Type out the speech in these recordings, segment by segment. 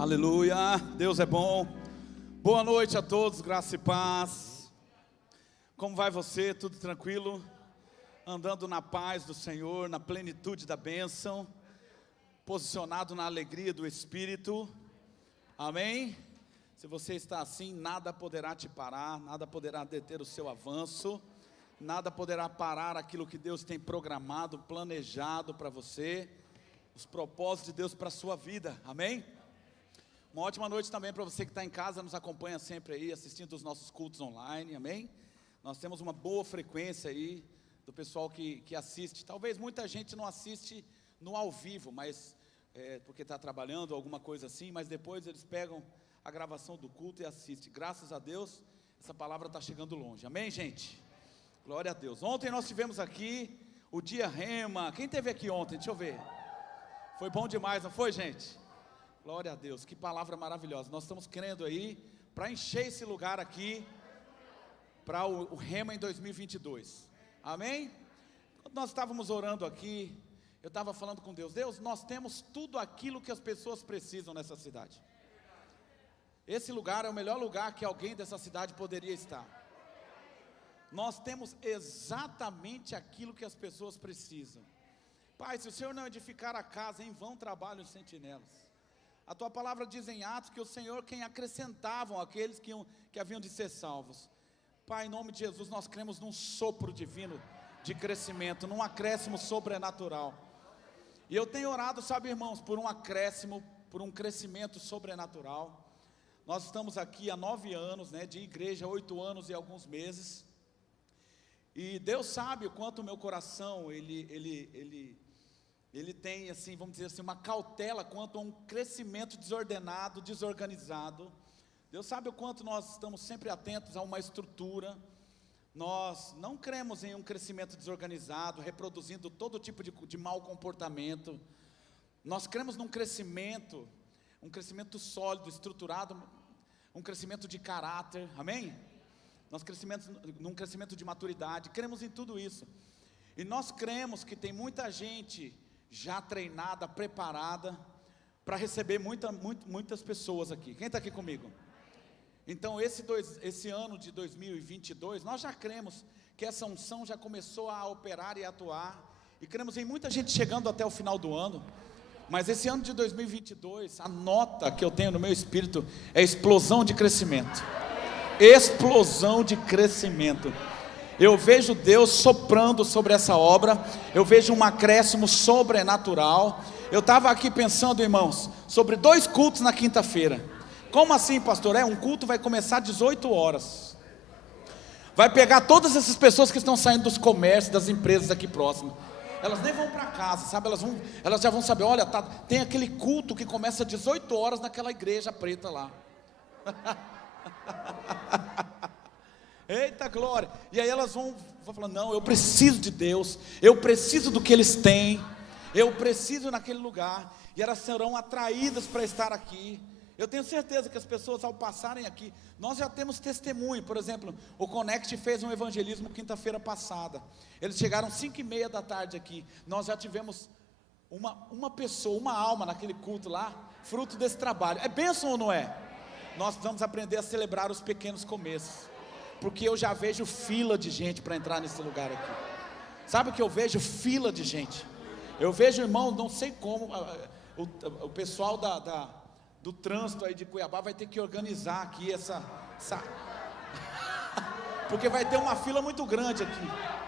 Aleluia, Deus é bom. Boa noite a todos, graça e paz. Como vai você? Tudo tranquilo? Andando na paz do Senhor, na plenitude da bênção, posicionado na alegria do Espírito. Amém? Se você está assim, nada poderá te parar, nada poderá deter o seu avanço, nada poderá parar aquilo que Deus tem programado, planejado para você, os propósitos de Deus para a sua vida. Amém? Uma ótima noite também para você que está em casa, nos acompanha sempre aí, assistindo os nossos cultos online, amém? Nós temos uma boa frequência aí, do pessoal que assiste. Talvez muita gente não assiste no ao vivo, mas porque está trabalhando, alguma coisa assim, mas depois eles pegam a gravação do culto e assistem. Graças a Deus, essa palavra está chegando longe, amém, gente? Glória a Deus. Ontem nós tivemos aqui o dia Rema. Quem esteve aqui ontem? Deixa eu ver. Foi bom demais, não foi, gente? Glória a Deus, que palavra maravilhosa. Nós estamos crendo aí para encher esse lugar aqui para o Rema em 2022. Amém? Quando nós estávamos orando aqui, eu estava falando com Deus. Deus, nós temos tudo aquilo que as pessoas precisam nessa cidade. Esse lugar é o melhor lugar que alguém dessa cidade poderia estar. Nós temos exatamente aquilo que as pessoas precisam. Pai, se o Senhor não edificar a casa, em vão trabalham os sentinelas. A tua palavra diz em Atos que o Senhor quem acrescentavam aqueles que haviam de ser salvos. Pai, em nome de Jesus, nós cremos num sopro divino de crescimento, num acréscimo sobrenatural. E eu tenho orado, sabe, irmãos, por um acréscimo, por um crescimento sobrenatural. Nós estamos aqui há 9 anos, de igreja, 8 anos e alguns meses. E Deus sabe o quanto o meu coração, ele tem, assim, vamos dizer assim, uma cautela quanto a um crescimento desordenado, desorganizado. Deus sabe o quanto nós estamos sempre atentos a uma estrutura. Nós não cremos em um crescimento desorganizado, reproduzindo todo tipo de mau comportamento. Nós cremos num crescimento, um crescimento sólido, estruturado, um crescimento de caráter, amém? Num crescimento de maturidade, cremos em tudo isso. E nós cremos que tem muita gente já treinada, preparada, para receber muitas pessoas aqui. Quem está aqui comigo? Então esse ano de 2022, nós já cremos que essa unção já começou a operar e atuar, e cremos em muita gente chegando até o final do ano. Mas esse ano de 2022, a nota que eu tenho no meu espírito é explosão de crescimento. Explosão de crescimento. Eu vejo Deus soprando sobre essa obra, eu vejo um acréscimo sobrenatural. Eu estava aqui pensando, irmãos, sobre 2 cultos na quinta-feira. Como assim, pastor? Um culto vai começar às 18 horas. Vai pegar todas essas pessoas que estão saindo dos comércios, das empresas aqui próximas. Elas nem vão para casa, sabe? Elas já vão saber, olha, tem aquele culto que começa às 18 horas naquela igreja preta lá. Eita glória. E aí elas vão falar, não, eu preciso de Deus, eu preciso do que eles têm, eu preciso naquele lugar. E elas serão atraídas para estar aqui. Eu tenho certeza que as pessoas, ao passarem aqui, nós já temos testemunho. Por exemplo, o Connect fez um evangelismo quinta-feira passada. Eles chegaram 5:30 da tarde aqui. Nós já tivemos uma pessoa, uma alma naquele culto lá, fruto desse trabalho. É bênção ou não é? Nós precisamos aprender a celebrar os pequenos começos, porque eu já vejo fila de gente para entrar nesse lugar aqui. Sabe o que eu vejo? Fila de gente. Eu vejo, irmão, não sei como, o pessoal do trânsito aí de Cuiabá vai ter que organizar aqui essa porque vai ter uma fila muito grande aqui.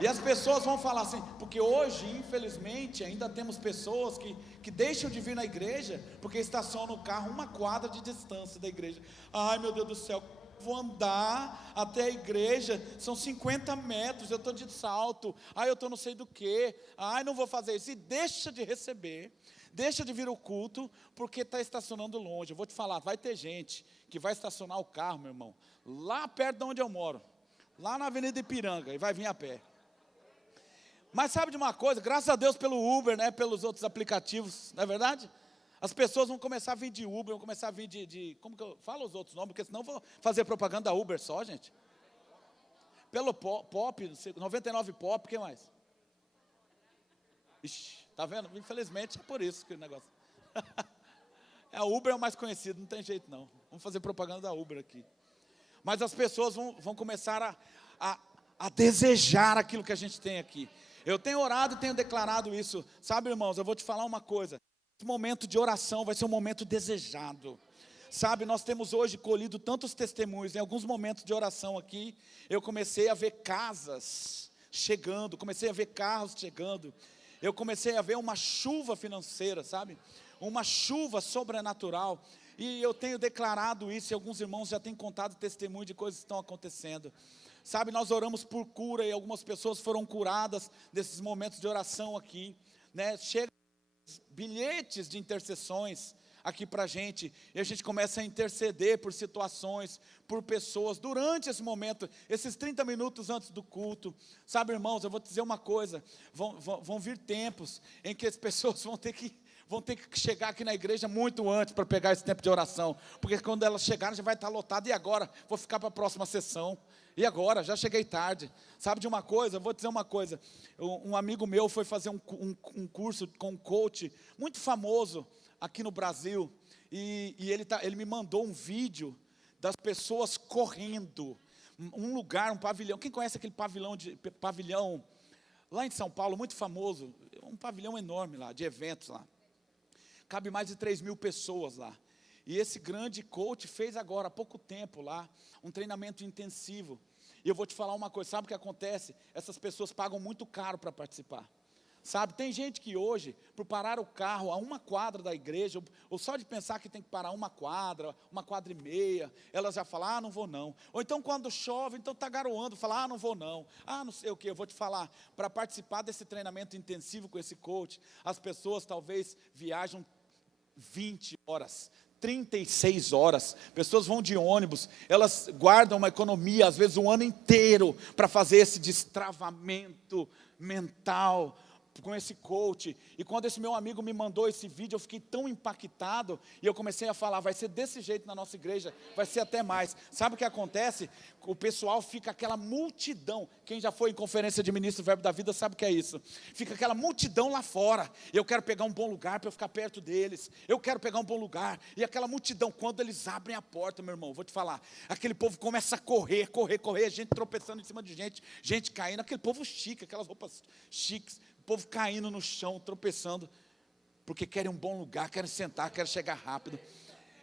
E as pessoas vão falar assim, porque hoje, infelizmente, ainda temos pessoas que deixam de vir na igreja, porque estacionam o carro 1 quadra de distância da igreja. Ai, meu Deus do céu, vou andar até a igreja, são 50 metros, eu estou de salto, ai, eu estou não sei do que, ai, não vou fazer isso. E deixa de receber, deixa de vir o culto, porque está estacionando longe. Eu vou te falar, vai ter gente que vai estacionar o carro, meu irmão, lá perto de onde eu moro, lá na Avenida Ipiranga, e vai vir a pé. Mas sabe de uma coisa, graças a Deus pelo Uber, pelos outros aplicativos, não é verdade? As pessoas vão começar a vir de Uber, vão começar a vir como que eu falo os outros nomes, porque senão eu vou fazer propaganda da Uber só, gente. Pelo Pop, 99 Pop, o que mais? Ixi, tá vendo? Infelizmente é por isso que o negócio. A Uber é o mais conhecido, não tem jeito não. Vamos fazer propaganda da Uber aqui. Mas as pessoas vão começar a desejar aquilo que a gente tem aqui. Eu tenho orado e tenho declarado isso. Sabe, irmãos, eu vou te falar uma coisa. Esse momento de oração vai ser um momento desejado. Sabe, nós temos hoje colhido tantos testemunhos. Em alguns momentos de oração aqui, eu comecei a ver casas chegando, comecei a ver carros chegando. Eu comecei a ver uma chuva financeira, sabe? Uma chuva sobrenatural. E eu tenho declarado isso, e alguns irmãos já têm contado testemunho de coisas que estão acontecendo. Sabe, nós oramos por cura, e algumas pessoas foram curadas nesses momentos de oração aqui, né? Chegam bilhetes de intercessões aqui para a gente, e a gente começa a interceder por situações, por pessoas, durante esse momento, esses 30 minutos antes do culto. Sabe, irmãos, eu vou te dizer uma coisa, vão vir tempos em que as pessoas vão ter que chegar aqui na igreja muito antes para pegar esse tempo de oração, porque quando elas chegarem já vai estar lotado. E agora? Vou ficar para a próxima sessão. E agora? Já cheguei tarde. Sabe de uma coisa? Eu vou dizer uma coisa. Um amigo meu foi fazer um curso com um coach muito famoso aqui no Brasil, e ele me mandou um vídeo das pessoas correndo, um lugar, um pavilhão. Quem conhece aquele pavilhão lá em São Paulo, muito famoso, um pavilhão enorme lá, de eventos lá. Cabe mais de 3.000 pessoas lá. E esse grande coach fez agora, há pouco tempo lá, um treinamento intensivo. E eu vou te falar uma coisa, sabe o que acontece? Essas pessoas pagam muito caro para participar. Sabe, tem gente que hoje, por parar o carro a uma quadra da igreja, ou só de pensar que tem que parar uma quadra e meia, elas já falam, não vou não. Ou então quando chove, então está garoando, fala, não vou não. Não sei o que, eu vou te falar, para participar desse treinamento intensivo com esse coach, as pessoas talvez viajam 20 horas, 36 horas, pessoas vão de ônibus, elas guardam uma economia, às vezes um ano inteiro, para fazer esse destravamento mental, com esse coach. E quando esse meu amigo me mandou esse vídeo, eu fiquei tão impactado, e eu comecei a falar, vai ser desse jeito na nossa igreja, vai ser até mais. Sabe o que acontece? O pessoal fica aquela multidão, quem já foi em conferência de ministro do Verbo da Vida sabe o que é isso, fica aquela multidão lá fora, eu quero pegar um bom lugar para eu ficar perto deles, eu quero pegar um bom lugar, e aquela multidão, quando eles abrem a porta, meu irmão, vou te falar, aquele povo começa a correr, gente tropeçando em cima de gente caindo, aquele povo chique, aquelas roupas chiques, povo caindo no chão, tropeçando, porque querem um bom lugar, querem sentar, querem chegar rápido.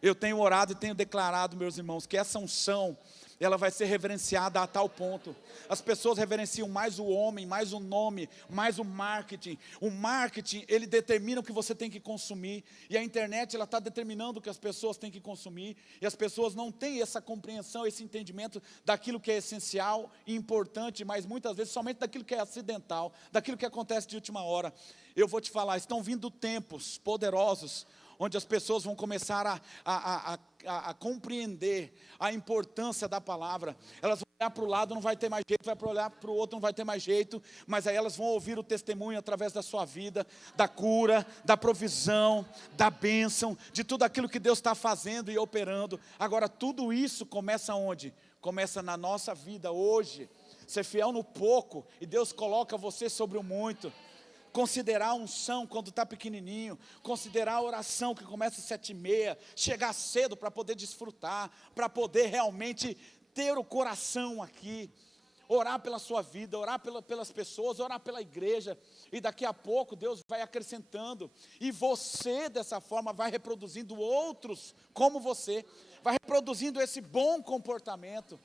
Eu tenho orado e tenho declarado, meus irmãos, que essa unção, ela vai ser reverenciada a tal ponto. As pessoas reverenciam mais o homem, mais o nome, mais o marketing. O marketing, ele determina o que você tem que consumir, e a internet, ela está determinando o que as pessoas têm que consumir, e as pessoas não têm essa compreensão, esse entendimento daquilo que é essencial e importante, mas muitas vezes somente daquilo que é acidental, daquilo que acontece de última hora. Eu vou te falar, estão vindo tempos poderosos, onde as pessoas vão começar a compreender a importância da palavra. Elas vão olhar para o lado, não vai ter mais jeito, vai olhar para o outro, não vai ter mais jeito, mas aí elas vão ouvir o testemunho através da sua vida, da cura, da provisão, da bênção, de tudo aquilo que Deus está fazendo e operando. Agora, tudo isso começa onde? Começa na nossa vida hoje. Ser fiel no pouco, e Deus coloca você sobre o muito. Considerar a unção quando está pequenininho, considerar a oração que começa às 7h30, chegar cedo para poder desfrutar, para poder realmente ter o coração aqui, orar pela sua vida, orar pelas pessoas, orar pela igreja, e daqui a pouco Deus vai acrescentando, e você dessa forma vai reproduzindo outros como você, vai reproduzindo esse bom comportamento.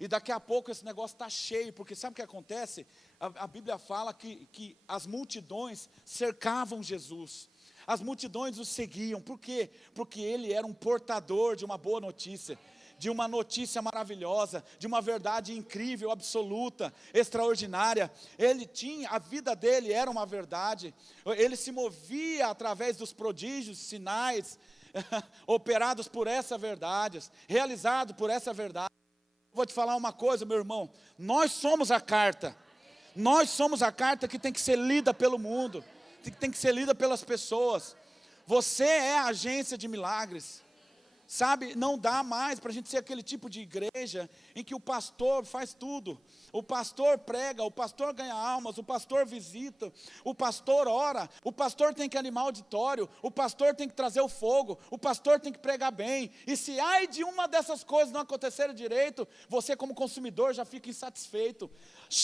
E daqui a pouco esse negócio está cheio, porque sabe o que acontece? A Bíblia fala que as multidões cercavam Jesus, as multidões o seguiam. Por quê? Porque ele era um portador de uma boa notícia, de uma notícia maravilhosa, de uma verdade incrível, absoluta, extraordinária. A vida dele era uma verdade, ele se movia através dos prodígios, sinais, operados por essa verdade, realizados por essa verdade. Vou te falar uma coisa, meu irmão, nós somos a carta que tem que ser lida pelo mundo, que tem que ser lida pelas pessoas. Você é a agência de milagres, Sabe, não dá mais para a gente ser aquele tipo de igreja em que o pastor faz tudo. O pastor prega, o pastor ganha almas, o pastor visita, o pastor ora, o pastor tem que animar o auditório, o pastor tem que trazer o fogo, o pastor tem que pregar bem. E se ai de uma dessas coisas não acontecer direito, você como consumidor já fica insatisfeito.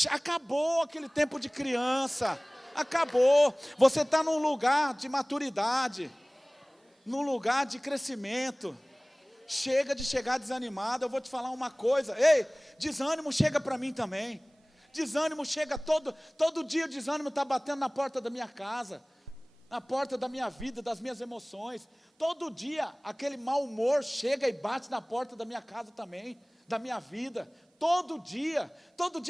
Acabou aquele tempo de criança, acabou. Você está num lugar de maturidade, num lugar de crescimento. Chega de chegar desanimado. Eu vou te falar uma coisa, ei, desânimo chega para mim também. Desânimo chega todo dia. O desânimo está batendo na porta da minha casa, na porta da minha vida, das minhas emoções. Todo dia aquele mau humor chega e bate na porta da minha casa também, da minha vida. Todo dia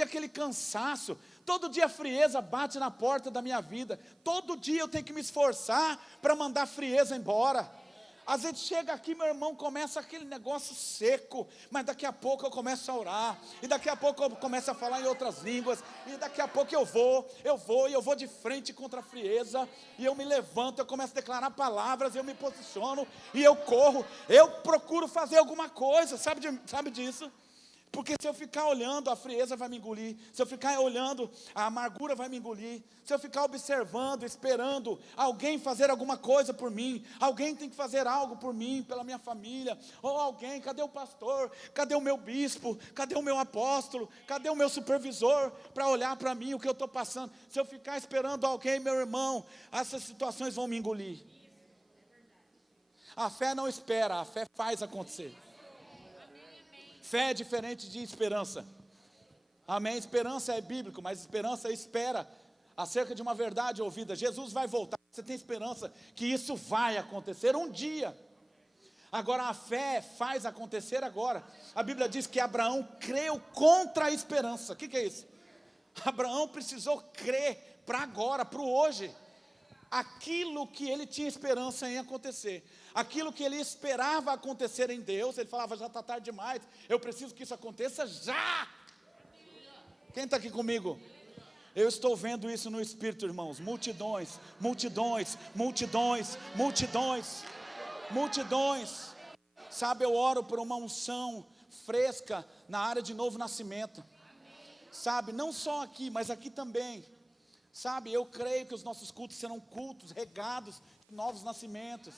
aquele cansaço, todo dia a frieza bate na porta da minha vida. Todo dia eu tenho que me esforçar para mandar a frieza embora. Às vezes chega aqui, meu irmão, começa aquele negócio seco, mas daqui a pouco eu começo a orar, e daqui a pouco eu começo a falar em outras línguas, e daqui a pouco eu vou de frente contra a frieza, e eu me levanto, eu começo a declarar palavras, eu me posiciono, e eu corro, eu procuro fazer alguma coisa, sabe disso? Porque se eu ficar olhando, a frieza vai me engolir. Se eu ficar olhando, a amargura vai me engolir. Se eu ficar observando, esperando alguém fazer alguma coisa por mim, alguém tem que fazer algo por mim, pela minha família, ou alguém, cadê o pastor? Cadê o meu bispo? Cadê o meu apóstolo? Cadê o meu supervisor para olhar para mim o que eu estou passando? Se eu ficar esperando alguém, meu irmão, essas situações vão me engolir. A fé não espera, a fé faz acontecer. Fé é diferente de esperança. Amém? Esperança é bíblico, mas esperança espera acerca de uma verdade ouvida. Jesus vai voltar. Você tem esperança que isso vai acontecer um dia. Agora a fé faz acontecer agora. A Bíblia diz que Abraão creu contra a esperança. O que é isso? Abraão precisou crer para agora, para o hoje. Aquilo que ele tinha esperança em acontecer, aquilo que ele esperava acontecer em Deus, ele falava, já está tarde demais, eu preciso que isso aconteça já. Quem está aqui comigo? Eu estou vendo isso no Espírito, irmãos, multidões, sabe, eu oro por uma unção fresca na área de novo nascimento, sabe, não só aqui, mas aqui também. Sabe, eu creio que os nossos cultos serão cultos regados de novos nascimentos,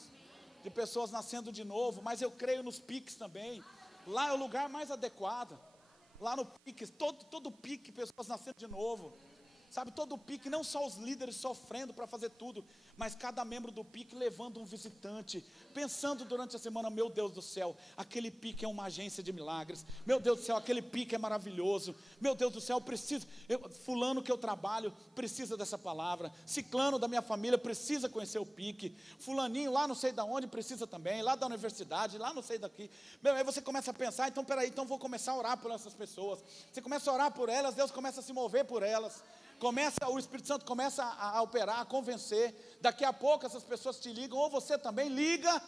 de pessoas nascendo de novo, mas eu creio nos piques também. Lá é o lugar mais adequado. Lá no pique, todo pique, pessoas nascendo de novo. Sabe, todo pique, não só os líderes sofrendo para fazer tudo, mas cada membro do pique levando um visitante, pensando durante a semana, meu Deus do céu, aquele pique é uma agência de milagres, meu Deus do céu, aquele pique é maravilhoso, meu Deus do céu, fulano que eu trabalho, precisa dessa palavra, ciclano da minha família, precisa conhecer o pique, fulaninho lá não sei de onde, precisa também, lá da universidade, lá não sei daqui, aí você começa a pensar, então peraí, então vou começar a orar por essas pessoas, você começa a orar por elas, Deus começa a se mover por elas, o Espírito Santo começa a operar, a convencer, daqui a pouco essas pessoas te ligam, ou você também liga,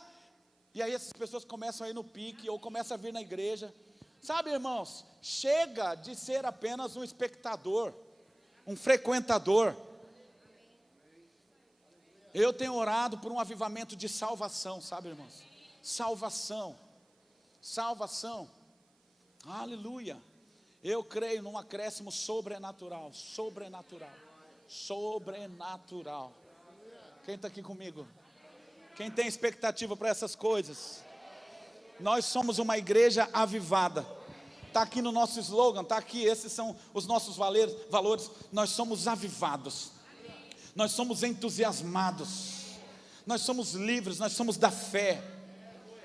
e aí essas pessoas começam a ir no pique, ou começam a vir na igreja, sabe, irmãos, chega de ser apenas um espectador, um frequentador. Eu tenho orado por um avivamento de salvação, sabe, irmãos, salvação, aleluia. Eu creio num acréscimo sobrenatural. Quem está aqui comigo? Quem tem expectativa para essas coisas? Nós somos uma igreja avivada. Está aqui no nosso slogan, está aqui, esses são os nossos valores. Nós somos avivados. Nós somos entusiasmados. Nós somos livres, nós somos da fé.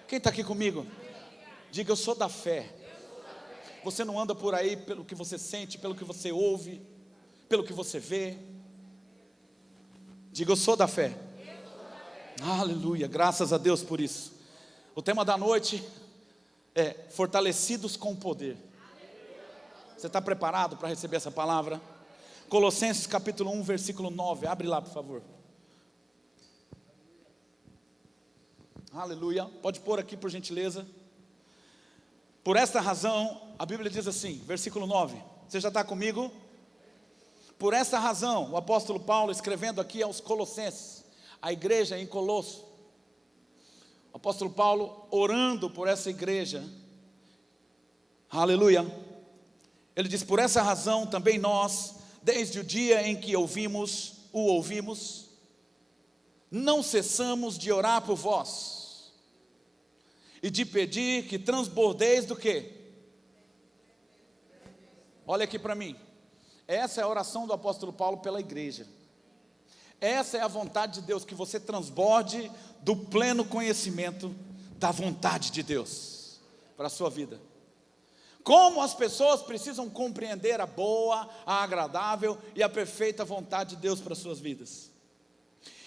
Quem está aqui comigo? Diga, eu sou da fé. Você não anda por aí pelo que você sente, pelo que você ouve, pelo que você vê. Diga, eu sou da fé. Aleluia, graças a Deus por isso. O tema da noite é fortalecidos com o poder. Você está preparado para receber essa palavra? Colossenses capítulo 1, versículo 9, abre lá por favor. Aleluia, pode pôr aqui por gentileza. Por esta razão, a Bíblia diz assim, versículo 9, você já está comigo? Por esta razão, o apóstolo Paulo escrevendo aqui aos Colossenses, a igreja em Colosso, O apóstolo Paulo orando por essa igreja, aleluia, ele diz: por essa razão também nós, desde o dia em que o ouvimos, não cessamos de orar por vós, e de pedir que transbordeis do quê? Olha aqui para mim, essa é a oração do apóstolo Paulo pela igreja. Essa é a vontade de Deus, que você transborde do pleno conhecimento da vontade de Deus para a sua vida. Como as pessoas precisam compreender a boa, a agradável e a perfeita vontade de Deus para as suas vidas.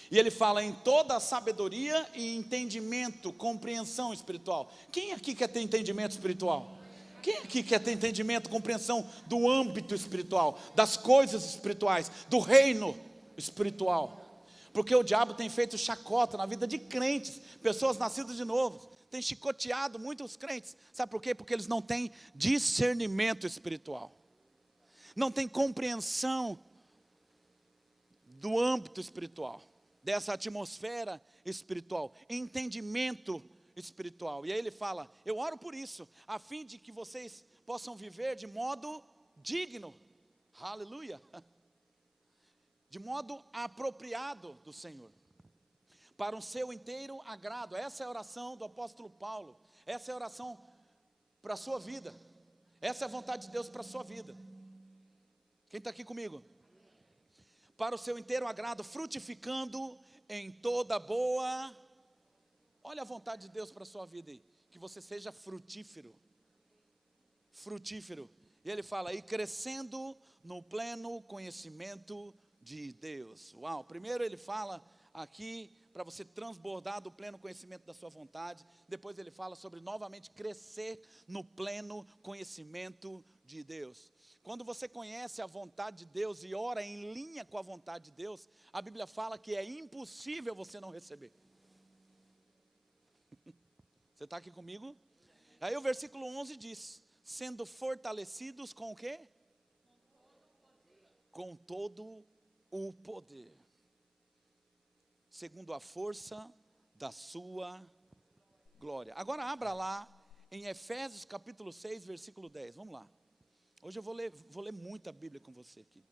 E ele fala em toda a sabedoria e entendimento, compreensão espiritual. Quem aqui quer ter entendimento espiritual? Quem aqui quer ter entendimento, compreensão do âmbito espiritual, das coisas espirituais, do reino espiritual? Porque o diabo tem feito chacota na vida de crentes, pessoas nascidas de novo, tem chicoteado muitos crentes. Sabe por quê? Porque eles não têm discernimento espiritual, não têm compreensão do âmbito espiritual, dessa atmosfera espiritual, entendimento espiritual. E aí ele fala: eu oro por isso, a fim de que vocês possam viver de modo digno, aleluia, de modo apropriado do Senhor, para o seu inteiro agrado. Essa é a oração do apóstolo Paulo, essa é a oração para a sua vida, essa é a vontade de Deus para a sua vida. Quem está aqui comigo? Para o seu inteiro agrado, frutificando em toda boa. Olha a vontade de Deus para a sua vida aí, que você seja frutífero, frutífero. E ele fala: e crescendo no pleno conhecimento de Deus. Uau, primeiro ele fala aqui para você transbordar do pleno conhecimento da sua vontade. Depois ele fala sobre novamente crescer no pleno conhecimento de Deus. Quando você conhece a vontade de Deus e ora em linha com a vontade de Deus, a Bíblia fala que é impossível você não receber. Você está aqui comigo? Aí o versículo 11 diz: sendo fortalecidos com o quê? Com todo o poder, segundo a força da sua glória. Agora abra lá em Efésios capítulo 6, versículo 10, vamos lá. Hoje eu vou ler muita Bíblia com você aqui.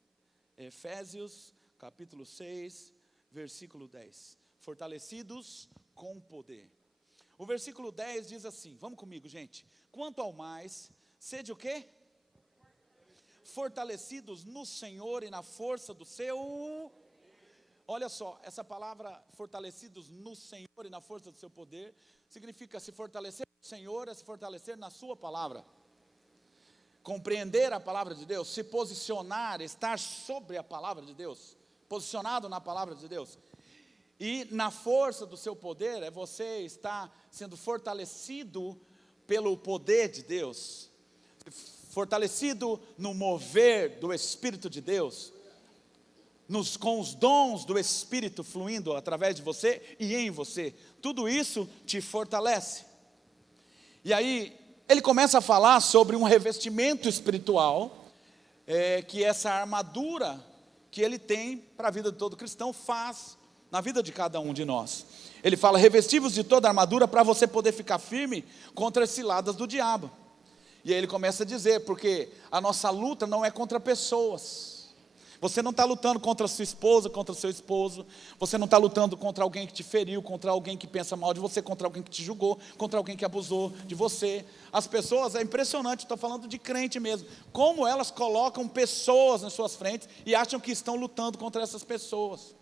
Efésios capítulo 6, versículo 10. Fortalecidos com poder. O versículo 10 diz assim, vamos comigo, gente. Quanto ao mais, sede o quê? Fortalecidos no Senhor e na força do seu... Olha só, essa palavra fortalecidos no Senhor e na força do seu poder, significa se fortalecer no Senhor, é se fortalecer na sua palavra. Compreender a palavra de Deus, se posicionar, estar sobre a palavra de Deus, posicionado na palavra de Deus. E na força do seu poder, é você estar sendo fortalecido pelo poder de Deus, fortalecido no mover do Espírito de Deus, com os dons do Espírito fluindo através de você e em você. Tudo isso te fortalece. E aí ele começa a falar sobre um revestimento espiritual, que essa armadura que ele tem para a vida de todo cristão faz na vida de cada um de nós. Ele fala: revestivos de toda a armadura para você poder ficar firme contra as ciladas do diabo. E aí ele começa a dizer, porque a nossa luta não é contra pessoas. Você não está lutando contra a sua esposa, contra o seu esposo. Você não está lutando contra alguém que te feriu, contra alguém que pensa mal de você, contra alguém que te julgou, contra alguém que abusou de você. As pessoas, é impressionante, estou falando de crente mesmo, como elas colocam pessoas nas suas frentes e acham que estão lutando contra essas pessoas.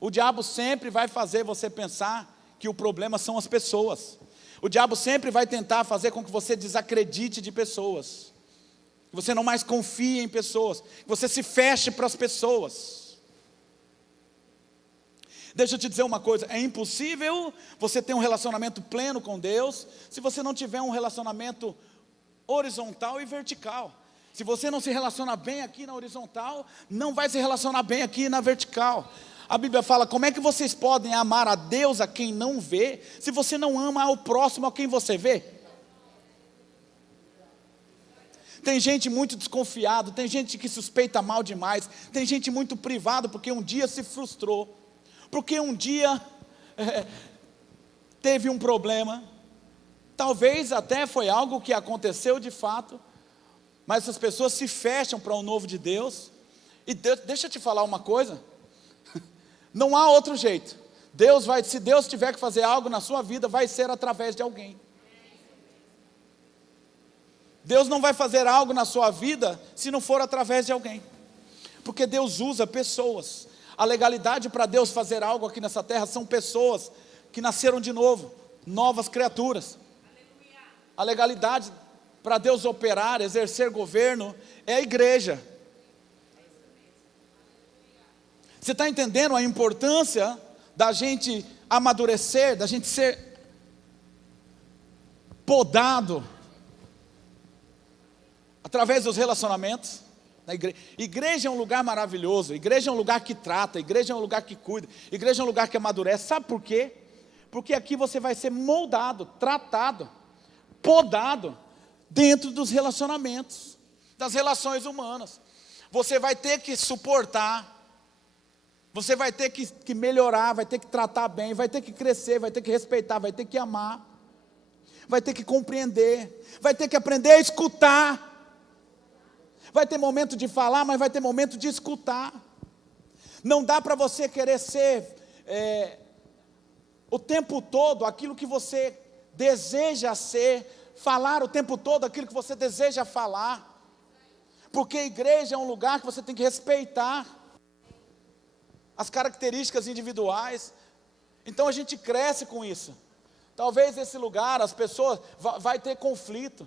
O diabo sempre vai fazer você pensar que o problema são as pessoas. O diabo sempre vai tentar fazer com que você desacredite de pessoas, que você não mais confie em pessoas, que você se feche para as pessoas. Deixa eu te dizer uma coisa, é impossível você ter um relacionamento pleno com Deus, se você não tiver um relacionamento horizontal e vertical. Se você não se relaciona bem aqui na horizontal, não vai se relacionar bem aqui na vertical. A Bíblia fala: como é que vocês podem amar a Deus a quem não vê, se você não ama ao próximo a quem você vê? Tem gente muito desconfiado, tem gente que suspeita mal demais, tem gente muito privado porque um dia se frustrou, porque um dia teve um problema, talvez até foi algo que aconteceu de fato, mas essas pessoas se fecham para o novo de Deus. E Deus, deixa eu te falar uma coisa, não há outro jeito. Se Deus tiver que fazer algo na sua vida, vai ser através de alguém. Deus não vai fazer algo na sua vida se não for através de alguém, porque Deus usa pessoas. A legalidade para Deus fazer algo aqui nessa terra são pessoas que nasceram de novo, novas criaturas. A legalidade para Deus operar, exercer governo, é a igreja. Você está entendendo a importância da gente amadurecer, da gente ser podado através dos relacionamentos? Na igreja. Igreja é um lugar maravilhoso, igreja é um lugar que trata, igreja é um lugar que cuida, igreja é um lugar que amadurece. Sabe por quê? Porque aqui você vai ser moldado, tratado, podado dentro dos relacionamentos, das relações humanas. Você vai ter que suportar, você vai ter que melhorar, vai ter que tratar bem, vai ter que crescer, vai ter que respeitar, vai ter que amar, vai ter que compreender, vai ter que aprender a escutar. Vai ter momento de falar, mas vai ter momento de escutar. Não dá para você querer ser o tempo todo aquilo que você deseja ser, falar o tempo todo aquilo que você deseja falar, porque a igreja é um lugar que você tem que respeitar as características individuais. Então a gente cresce com isso. Talvez esse lugar, as pessoas, vai ter conflito.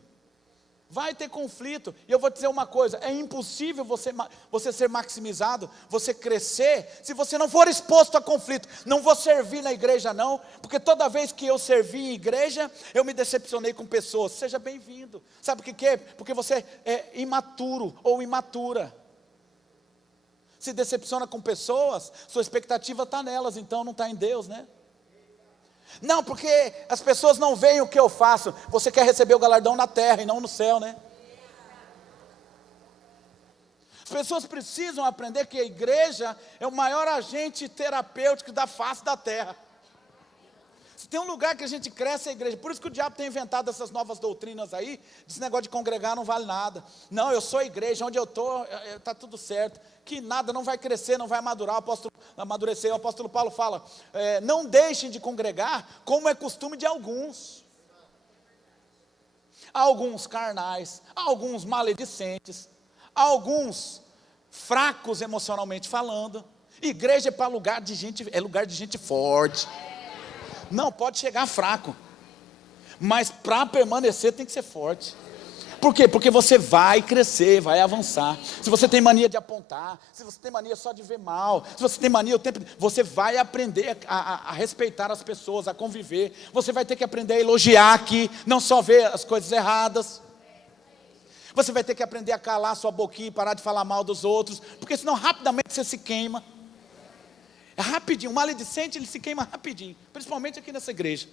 Vai ter conflito, e eu vou dizer uma coisa, é impossível você ser maximizado, você crescer, se você não for exposto a conflito. Não vou servir na igreja não, porque toda vez que eu servi em igreja, eu me decepcionei com pessoas. Seja bem-vindo. Sabe o que é? Porque você é imaturo ou imatura. Se decepciona com pessoas, sua expectativa está nelas, então não está em Deus, né? Não, porque as pessoas não veem o que eu faço. Você quer receber o galardão na terra e não no céu, né? As pessoas precisam aprender que a igreja é o maior agente terapêutico da face da terra. Se tem um lugar que a gente cresce, é a igreja. Por isso que o diabo tem inventado essas novas doutrinas aí. Esse negócio de congregar não vale nada. Não, eu sou a igreja, onde eu estou, está tudo certo. Que nada, não vai crescer, não vai amadurecer. O apóstolo Paulo fala, não deixem de congregar, como é costume de alguns. Há alguns carnais, há alguns maledicentes, há alguns fracos emocionalmente falando. Igreja é para lugar de gente forte. Não, pode chegar fraco, mas para permanecer tem que ser forte. Por quê? Porque você vai crescer, vai avançar. Se você tem mania de apontar, se você tem mania só de ver mal, se você tem mania o tempo, você vai aprender a respeitar as pessoas, a conviver. Você vai ter que aprender a elogiar aqui, não só ver as coisas erradas. Você vai ter que aprender a calar sua boquinha e parar de falar mal dos outros, porque senão rapidamente você se queima. É rapidinho, o maledicente ele se queima rapidinho, principalmente aqui nessa igreja.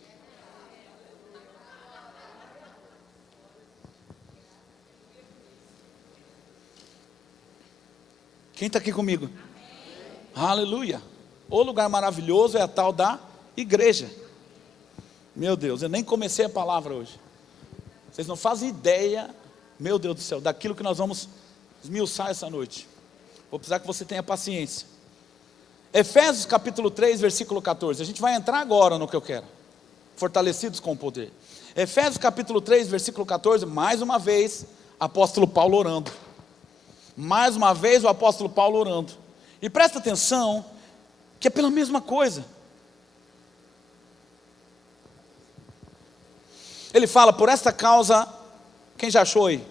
Quem está aqui comigo? Amém. Aleluia. O lugar maravilhoso é a tal da igreja. Meu Deus, eu nem comecei a palavra hoje. Vocês não fazem ideia, meu Deus do céu, daquilo que nós vamos esmiuçar essa noite. Vou precisar que você tenha paciência. Efésios capítulo 3, versículo 14. A gente vai entrar agora no que eu quero. Fortalecidos com o poder. Efésios capítulo 3, versículo 14. Mais uma vez, apóstolo Paulo orando. Mais uma vez o apóstolo Paulo orando. E presta atenção, que é pela mesma coisa. Ele fala, por esta causa, quem já achou aí?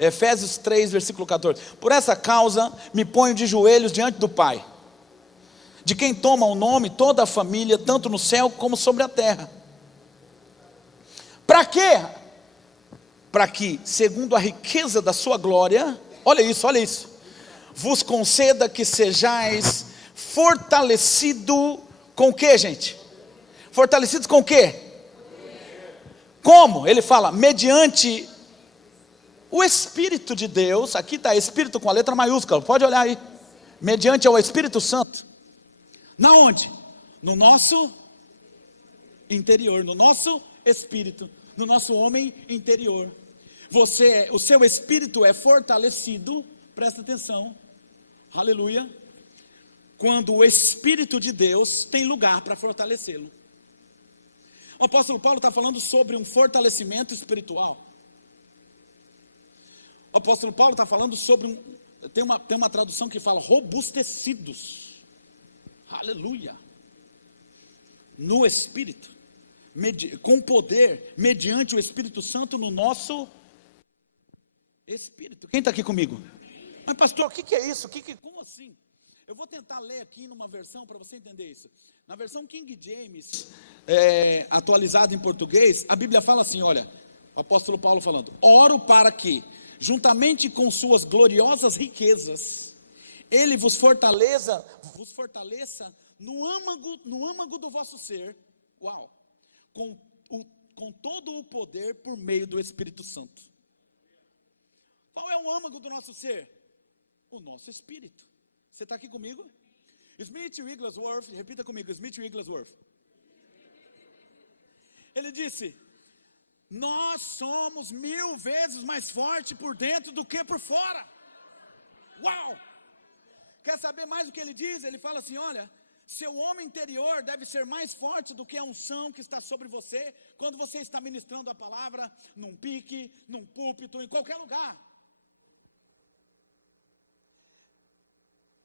Efésios 3, versículo 14. Por essa causa, me ponho de joelhos diante do Pai, de quem toma o nome toda a família, tanto no céu como sobre a terra. Para quê? Para que, segundo a riqueza da sua glória, olha isso, vos conceda que sejais fortalecido com o que, gente? Fortalecidos com o quê? Como? Ele fala, mediante o Espírito de Deus. Aqui está Espírito com a letra maiúscula, pode olhar aí. Mediante o Espírito Santo. Na onde? No nosso interior, no nosso espírito, no nosso homem interior. O seu espírito é fortalecido, presta atenção, aleluia, quando o Espírito de Deus tem lugar para fortalecê-lo. O apóstolo Paulo está falando sobre um fortalecimento espiritual. O apóstolo Paulo está falando sobre tem uma tradução que fala robustecidos, aleluia, no Espírito, com poder, mediante o Espírito Santo no nosso Espírito. Quem está aqui comigo? Mas pastor, o que é isso? Como assim? Eu vou tentar ler aqui numa versão para você entender isso. Na versão King James, atualizada em português, a Bíblia fala assim, olha, o apóstolo Paulo falando: oro para que, juntamente com suas gloriosas riquezas, ele vos fortaleça no âmago do vosso ser, uau, com todo o poder por meio do Espírito Santo. Qual é o âmago do nosso ser? O nosso espírito. Você está aqui comigo? Smith Wigglesworth, repita comigo, Smith Wigglesworth. Ele disse: nós somos 1000 vezes mais fortes por dentro do que por fora. Uau! Quer saber mais do que ele diz? Ele fala assim, olha, seu homem interior deve ser mais forte do que a unção que está sobre você, quando você está ministrando a palavra, num pique, num púlpito, em qualquer lugar.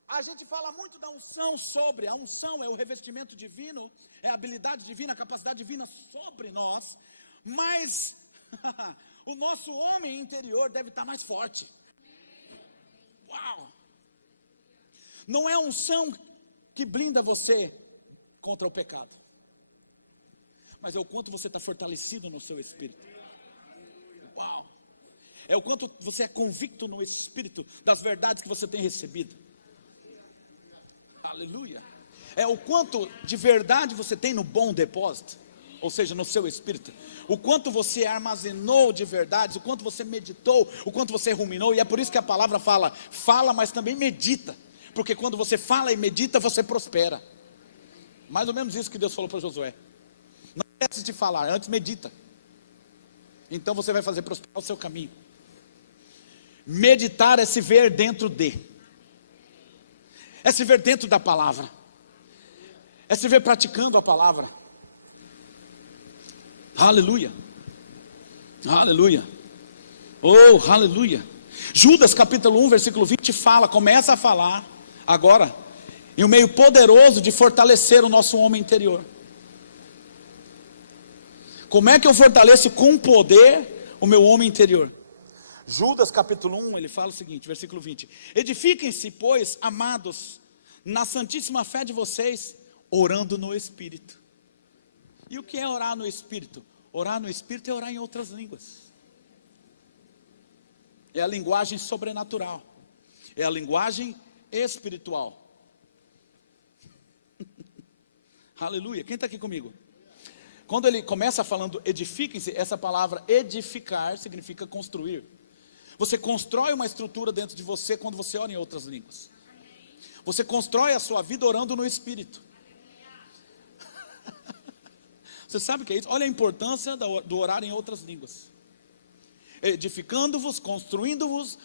A gente fala muito da unção sobre, a unção é o revestimento divino, é a habilidade divina, a capacidade divina sobre nós, mas o nosso homem interior deve estar mais forte. Uau! Não é a unção que blinda você contra o pecado, mas é o quanto você está fortalecido no seu espírito. Uau! É o quanto você é convicto no espírito das verdades que você tem recebido. Aleluia. É o quanto de verdade você tem no bom depósito, ou seja, no seu espírito. O quanto você armazenou de verdades, o quanto você meditou, o quanto você ruminou. E é por isso que a palavra fala, mas também medita. Porque quando você fala e medita, você prospera. Mais ou menos isso que Deus falou para Josué. Não esquece de falar, antes medita. Então você vai fazer prosperar o seu caminho. Meditar é se ver dentro de. É se ver dentro da palavra. É se ver praticando a palavra. Aleluia. Aleluia. Oh, aleluia. Judas capítulo 1, versículo 20 começa a falar agora em um meio poderoso de fortalecer o nosso homem interior. Como é que eu fortaleço com poder o meu homem interior? Judas capítulo 1, ele fala o seguinte, versículo 20: edifiquem-se, pois, amados, na santíssima fé de vocês, orando no Espírito. E o que é orar no Espírito? Orar no Espírito é orar em outras línguas. É a linguagem sobrenatural. É a linguagem espiritual. Aleluia. Quem está aqui comigo? Quando ele começa falando edifiquem-se, essa palavra edificar significa construir. Você constrói uma estrutura dentro de você quando você ora em outras línguas. Você constrói a sua vida orando no Espírito. Você sabe o que é isso? Olha a importância do orar em outras línguas. Edificando-vos, construindo-vos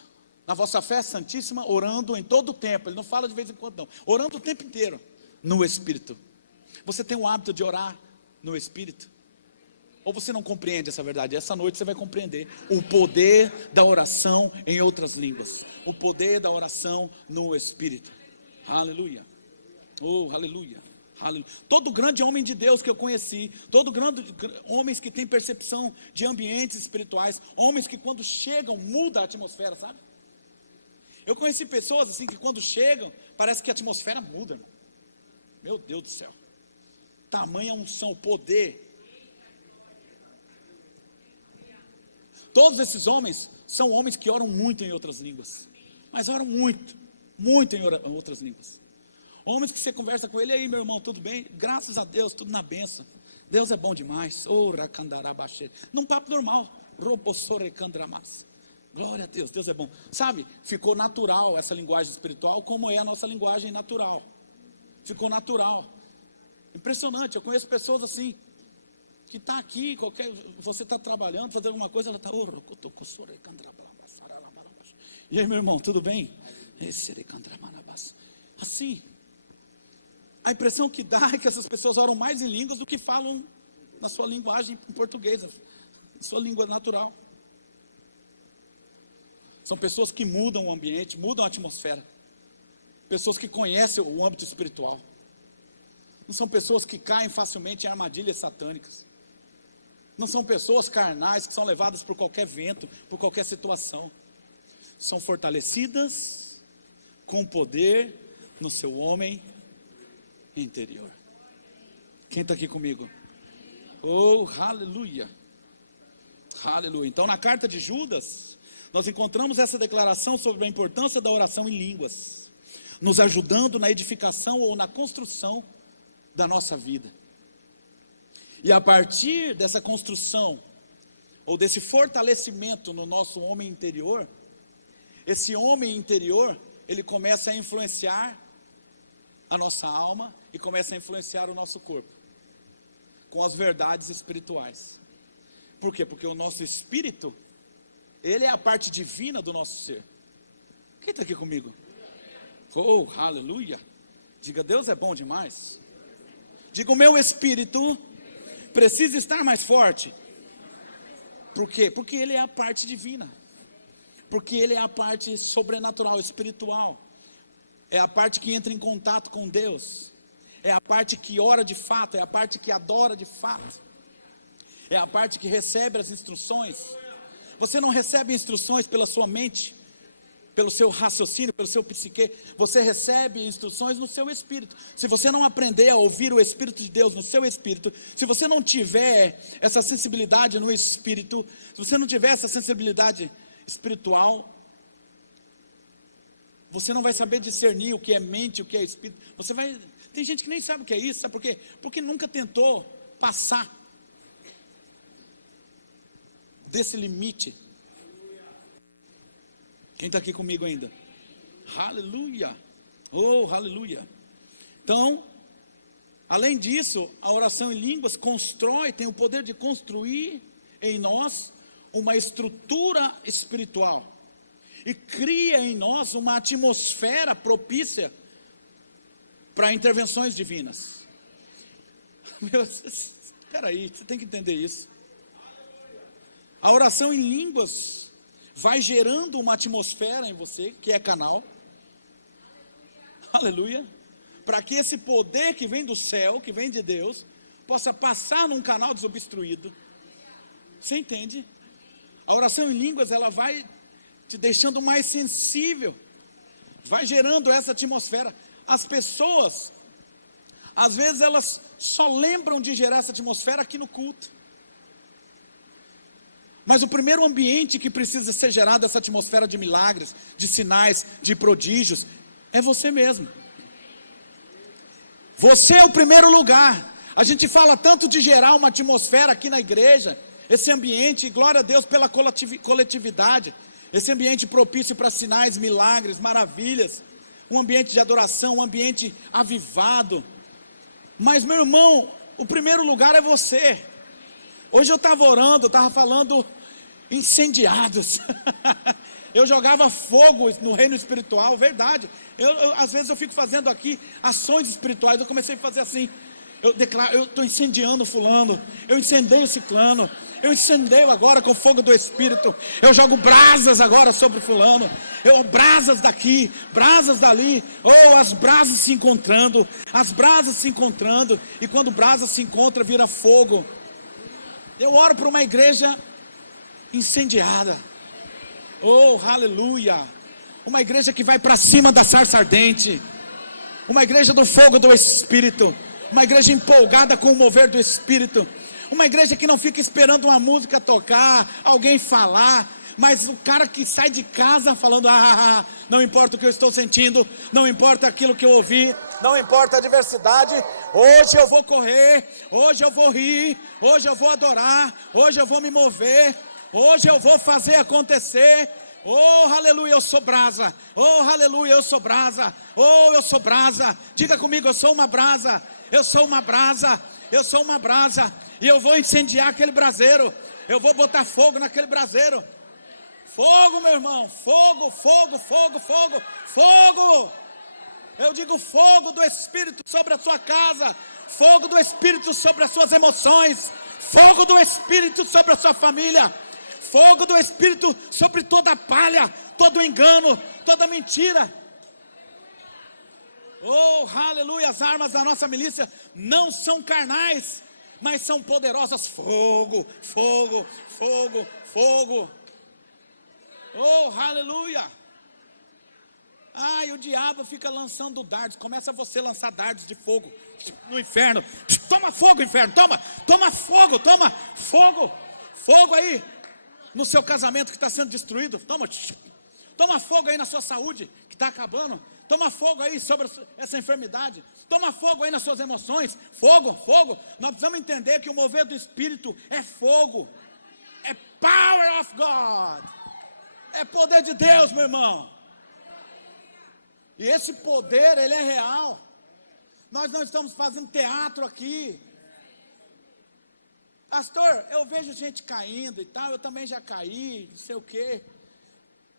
na vossa fé santíssima, orando em todo o tempo. Ele não fala de vez em quando não. Orando o tempo inteiro no Espírito. Você tem o hábito de orar no Espírito? Ou você não compreende essa verdade? Essa noite você vai compreender o poder da oração em outras línguas. O poder da oração no Espírito. Aleluia. Oh, aleluia. Aleluia. Todo grande homem de Deus que eu conheci, todo grande homens que têm percepção de ambientes espirituais, homens que quando chegam muda a atmosfera, sabe? Eu conheci pessoas assim que quando chegam, parece que a atmosfera muda. Meu Deus do céu. Tamanha unção, poder. Todos esses homens são homens que oram muito em outras línguas. Mas oram muito em outras línguas. Homens que você conversa com ele, e aí meu irmão, tudo bem? Graças a Deus, tudo na bênção. Deus é bom demais. Num papo normal. Glória a Deus, Deus é bom. Sabe, ficou natural essa linguagem espiritual, como é a nossa linguagem natural. Ficou natural. Impressionante, eu conheço pessoas assim. que está aqui, você está trabalhando, fazendo alguma coisa, ela está... E aí, meu irmão, tudo bem? Assim, a impressão que dá é que essas pessoas oram mais em línguas do que falam na sua linguagem portuguesa, na sua língua natural. São pessoas que mudam o ambiente, mudam a atmosfera. Pessoas que conhecem o âmbito espiritual. Não são pessoas que caem facilmente em armadilhas satânicas. Não são pessoas carnais que são levadas por qualquer vento, por qualquer situação. São fortalecidas com poder no seu homem interior. Quem está aqui comigo? Oh, aleluia. Aleluia. Então, na carta de Judas, nós encontramos essa declaração sobre a importância da oração em línguas, nos ajudando na edificação ou na construção da nossa vida. E a partir dessa construção, ou desse fortalecimento no nosso homem interior, esse homem interior, ele começa a influenciar a nossa alma e começa a influenciar o nosso corpo, com as verdades espirituais. Por quê? Porque o nosso espírito, ele é a parte divina do nosso ser. Quem está aqui comigo? Oh, aleluia. Diga, Deus é bom demais. Diga, o meu espírito precisa estar mais forte. Por quê? Porque ele é a parte divina. Porque ele é a parte sobrenatural, espiritual. É a parte que entra em contato com Deus. É a parte que ora de fato, é a parte que adora de fato. É a parte que recebe as instruções. Você não recebe instruções pela sua mente, pelo seu raciocínio, pelo seu psique. Você recebe instruções no seu espírito. Se você não aprender a ouvir o Espírito de Deus no seu espírito, se você não tiver essa sensibilidade no espírito, se você não tiver essa sensibilidade espiritual, você não vai saber discernir o que é mente, o que é espírito. Tem gente que nem sabe o que é isso, sabe por quê? Porque nunca tentou passar desse limite. Quem está aqui comigo ainda? Aleluia! Oh, aleluia! Então, além disso, a oração em línguas tem o poder de construir em nós uma estrutura espiritual e cria em nós uma atmosfera propícia para intervenções divinas. Espera aí, você tem que entender isso. A oração em línguas vai gerando uma atmosfera em você, que é canal, aleluia, para que esse poder que vem do céu, que vem de Deus, possa passar num canal desobstruído. Você entende? A oração em línguas, ela vai te deixando mais sensível, vai gerando essa atmosfera. As pessoas, às vezes elas só lembram de gerar essa atmosfera aqui no culto. Mas o primeiro ambiente que precisa ser gerado, essa atmosfera de milagres, de sinais, de prodígios, é você mesmo. Você é o primeiro lugar. A gente fala tanto de gerar uma atmosfera aqui na igreja, esse ambiente, glória a Deus pela coletividade, esse ambiente propício para sinais, milagres, maravilhas, um ambiente de adoração, um ambiente avivado. Mas, meu irmão, o primeiro lugar é você. Hoje eu estava orando, eu estava falando incendiados. Eu jogava fogo no reino espiritual, verdade. Às vezes eu fico fazendo aqui ações espirituais. Eu comecei a fazer assim. Eu declaro, eu estou incendiando fulano, eu incendeio ciclano, eu incendeio agora com o fogo do Espírito, eu jogo brasas agora sobre fulano, brasas daqui, brasas dali, as brasas se encontrando, e quando brasas se encontram, vira fogo. Eu oro para uma igreja incendiada, aleluia, uma igreja que vai para cima da sarça ardente, uma igreja do fogo do Espírito, uma igreja empolgada com o mover do Espírito, uma igreja que não fica esperando uma música tocar, alguém falar, mas o cara que sai de casa falando, não importa o que eu estou sentindo, não importa aquilo que eu ouvi, não importa a adversidade, hoje eu vou correr, hoje eu vou rir, hoje eu vou adorar, hoje eu vou me mover, hoje eu vou fazer acontecer. Aleluia, eu sou brasa. Aleluia, eu sou brasa. Eu sou brasa. Diga comigo, eu sou uma brasa. Eu sou uma brasa. Eu sou uma brasa e eu vou incendiar aquele braseiro. Eu vou botar fogo naquele braseiro. Fogo, meu irmão, fogo, fogo, fogo, fogo, fogo. Eu digo fogo do Espírito sobre a sua casa, fogo do Espírito sobre as suas emoções, fogo do Espírito sobre a sua família, fogo do Espírito sobre toda palha, todo engano, toda mentira. Oh, aleluia, as armas da nossa milícia não são carnais, mas são poderosas. Fogo, fogo, fogo, fogo. Oh, aleluia. Ai, o diabo fica lançando dardos. Começa você a lançar dardos de fogo no inferno. Toma fogo, inferno, toma fogo, toma fogo. Fogo aí no seu casamento que está sendo destruído. Toma fogo aí na sua saúde que está acabando. Toma fogo aí sobre essa enfermidade. Toma fogo aí nas suas emoções. Fogo, fogo. Nós precisamos entender que o mover do Espírito é fogo. É power of God. É poder de Deus, meu irmão. E esse poder, ele é real. Nós não estamos fazendo teatro aqui. Pastor, eu vejo gente caindo e tal, eu também já caí, não sei o quê.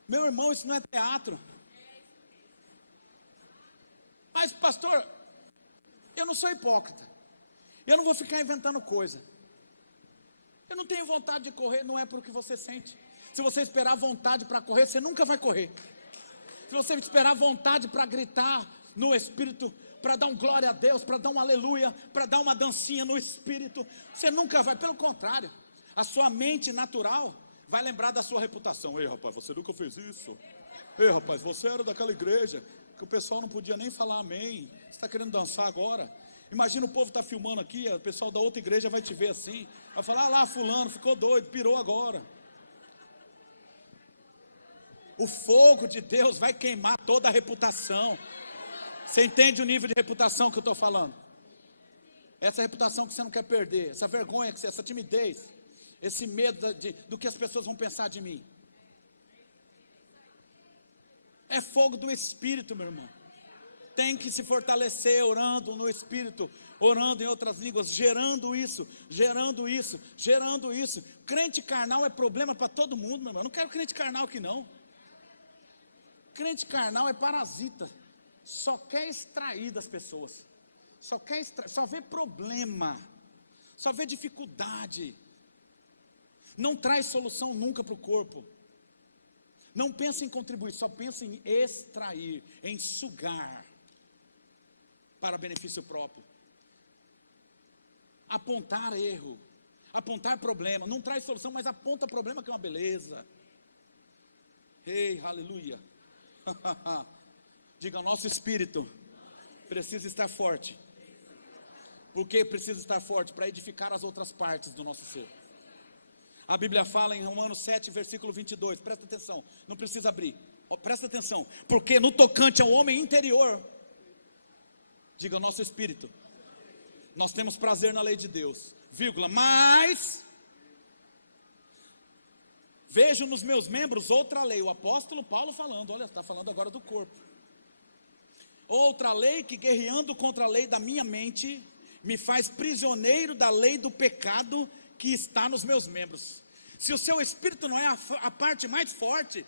Meu irmão, isso não é teatro. Mas, pastor, eu não sou hipócrita. Eu não vou ficar inventando coisa. Eu não tenho vontade de correr, não é por o que você sente. Se você esperar vontade para correr, você nunca vai correr. Se você esperar vontade para gritar no Espírito, para dar um glória a Deus, para dar um aleluia, para dar uma dancinha no Espírito, você nunca vai. Pelo contrário, a sua mente natural vai lembrar da sua reputação. Ei, rapaz, você nunca fez isso. Ei, rapaz, você era daquela igreja que o pessoal não podia nem falar amém. Você está querendo dançar agora? Imagina o povo está filmando aqui, o pessoal da outra igreja vai te ver assim, vai falar, ah lá, fulano, ficou doido, pirou agora. O fogo de Deus vai queimar toda a reputação. Você entende o nível de reputação que eu estou falando? Essa reputação que você não quer perder, essa vergonha, essa timidez, esse medo do que as pessoas vão pensar de mim. É fogo do Espírito, meu irmão. Tem que se fortalecer orando no Espírito, orando em outras línguas, gerando isso, gerando isso, gerando isso. Crente carnal é problema para todo mundo, meu irmão. Eu não quero crente carnal aqui não. Crente carnal é parasita, só quer extrair das pessoas, só vê problema, só vê dificuldade, não traz solução nunca para o corpo, não pensa em contribuir, só pensa em extrair, em sugar, para benefício próprio, apontar erro, apontar problema, não traz solução, mas aponta problema que é uma beleza. Ei, aleluia. Diga, nosso espírito precisa estar forte. Por que precisa estar forte? Para edificar as outras partes do nosso ser. A Bíblia fala em Romanos 7, versículo 22, presta atenção, não precisa abrir, presta atenção, porque no tocante ao homem interior, diga, nosso espírito, nós temos prazer na lei de Deus, vírgula, mas vejo nos meus membros outra lei. O apóstolo Paulo falando, olha, está falando agora do corpo. Outra lei que, guerreando contra a lei da minha mente, me faz prisioneiro da lei do pecado que está nos meus membros. Se o seu espírito não é a parte mais forte,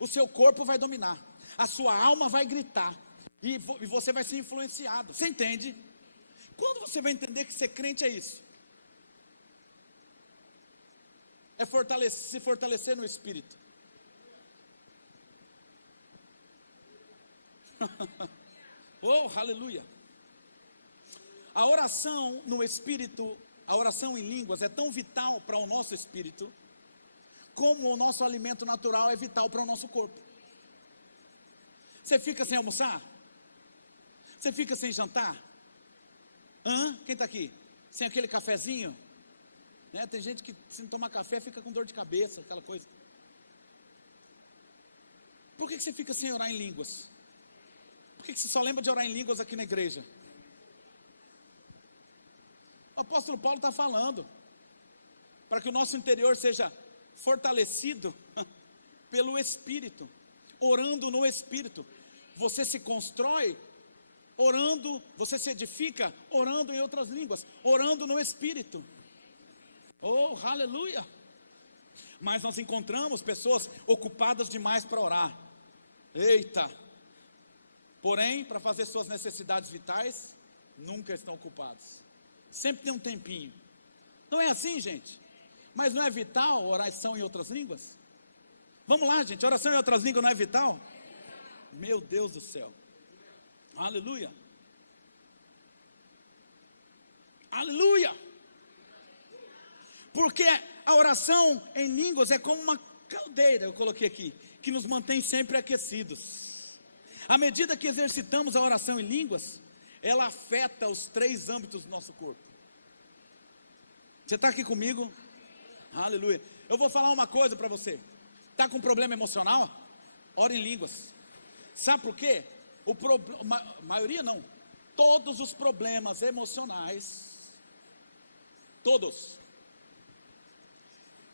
o seu corpo vai dominar, a sua alma vai gritar, e você vai ser influenciado. Você entende? Quando você vai entender que ser crente é isso? É se fortalecer no Espírito. Oh, aleluia. A oração no Espírito, a oração em línguas é tão vital para o nosso espírito, como o nosso alimento natural é vital para o nosso corpo. Você fica sem almoçar? Você fica sem jantar? Quem está aqui? Sem aquele cafezinho? Né? Tem gente que se não tomar café fica com dor de cabeça, aquela coisa. Por que você fica sem orar em línguas? Por que você só lembra de orar em línguas aqui na igreja? O apóstolo Paulo está falando, para que o nosso interior seja fortalecido pelo Espírito, orando no Espírito. Você se constrói orando, você se edifica orando em outras línguas, orando no Espírito. Oh, aleluia! Mas nós encontramos pessoas ocupadas demais para orar. Eita! Porém, para fazer suas necessidades vitais, nunca estão ocupados. Sempre tem um tempinho. Não é assim, gente? Mas não é vital oração em outras línguas? Vamos lá, gente, oração em outras línguas não é vital? Meu Deus do céu. Aleluia. Aleluia. Porque a oração em línguas é como uma caldeira, eu coloquei aqui, que nos mantém sempre aquecidos. À medida que exercitamos a oração em línguas, ela afeta os 3 âmbitos do nosso corpo. Você está aqui comigo? Aleluia. Eu vou falar uma coisa para você. Está com problema emocional? Ora em línguas. Sabe por quê? Maioria não. Todos os problemas emocionais, todos,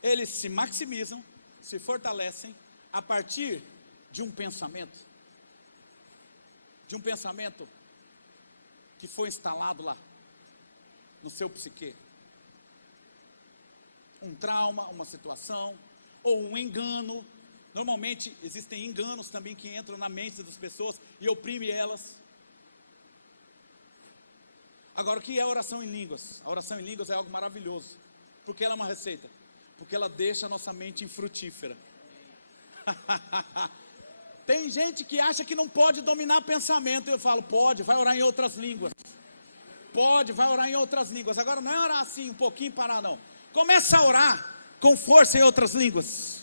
eles se maximizam, se fortalecem a partir de um pensamento. De um pensamento que foi instalado lá, no seu psique. Um trauma, uma situação, ou um engano. Normalmente existem enganos também que entram na mente das pessoas e oprimem elas. Agora, o que é a oração em línguas? A oração em línguas é algo maravilhoso. Porque ela é uma receita. Porque ela deixa a nossa mente infrutífera. Tem gente que acha que não pode dominar pensamento. Eu falo, pode, vai orar em outras línguas. Pode, vai orar em outras línguas. Agora não é orar assim, um pouquinho e parar, não. Começa a orar com força em outras línguas.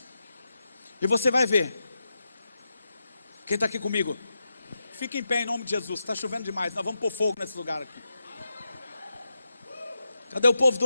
E você vai ver. Quem está aqui comigo? Fica em pé em nome de Jesus. Está chovendo demais. Nós vamos pôr fogo nesse lugar aqui. Cadê o povo do